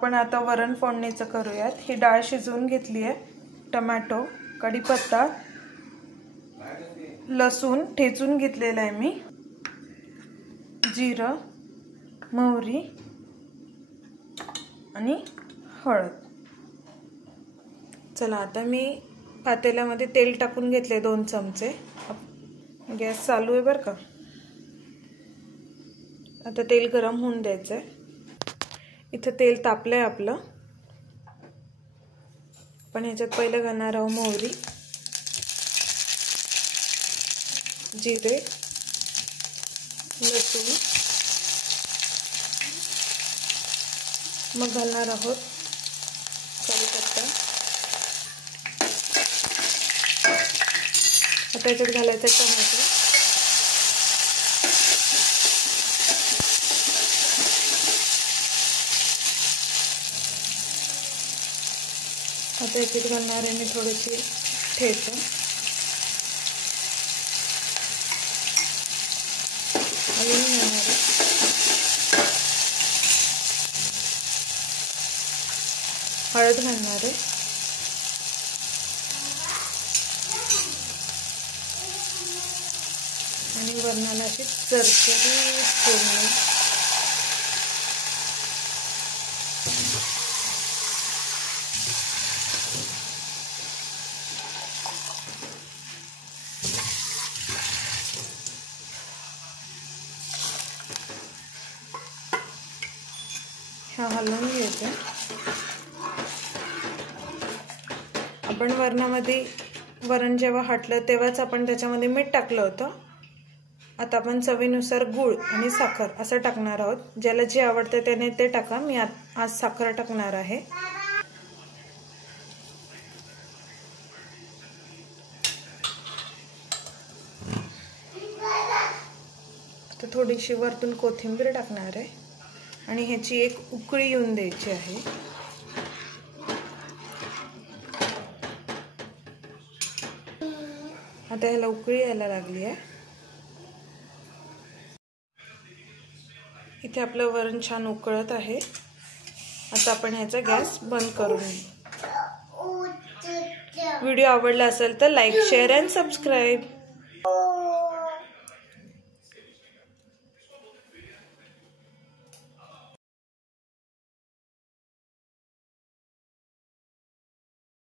आपण आता वरण फोडणीचं करूयात। ही डाळ शिजवून घेतली आहे। टोमॅटो, कढीपत्ता, लसूण ठेचून घेतलेला आहे मी, जिरं, मोहरी आणि हळद। चला आता मी पातेल्यामध्ये तेल टाकून घेतले 2 चमचे। गॅस चालू आहे बरं का। आता तेल गरम होऊन द्यायचं आहे। इथं तेल तापलंय आपलं। पण ह्याच्यात पहिलं घालणार आहोत मोहरी, जिरे, लसूण, मग घालणार आहोत कढीपत्ता। आता याच्यात घालायचं टोमॅटो, आता याच्यात घालणार आहे मी थोडीशी ठेचा, अजून घालणार आहे हळद, घालणार आहे आणि वरणाला अशी चरचरीत फोडणी। हलवून घ्यायचं। आपण वरण जेव्हा हटलं तेव्हाच आपण त्याच्यामध्ये मीठ टाकलं होतं। आता आपण चवीनुसार गूळ आणि साखर असं टाकणार आहोत। ज्याला जे आवडतं त्याने ते टाका। मी आज साखर टाकणार आहे। आता थोडीशी वरतून कोथिंबीर टाकणार आहे आणि ह्याची एक उकळी येऊन द्यायची आहे। आता ह्याला उकळी यायला लागली आहे। इथे आपलं वरण छान उकळत आहे। आता आपण ह्याचा गॅस बंद करून घेऊ। व्हिडिओ आवडला असेल तर लाईक, शेअर अँड सबस्क्राईब।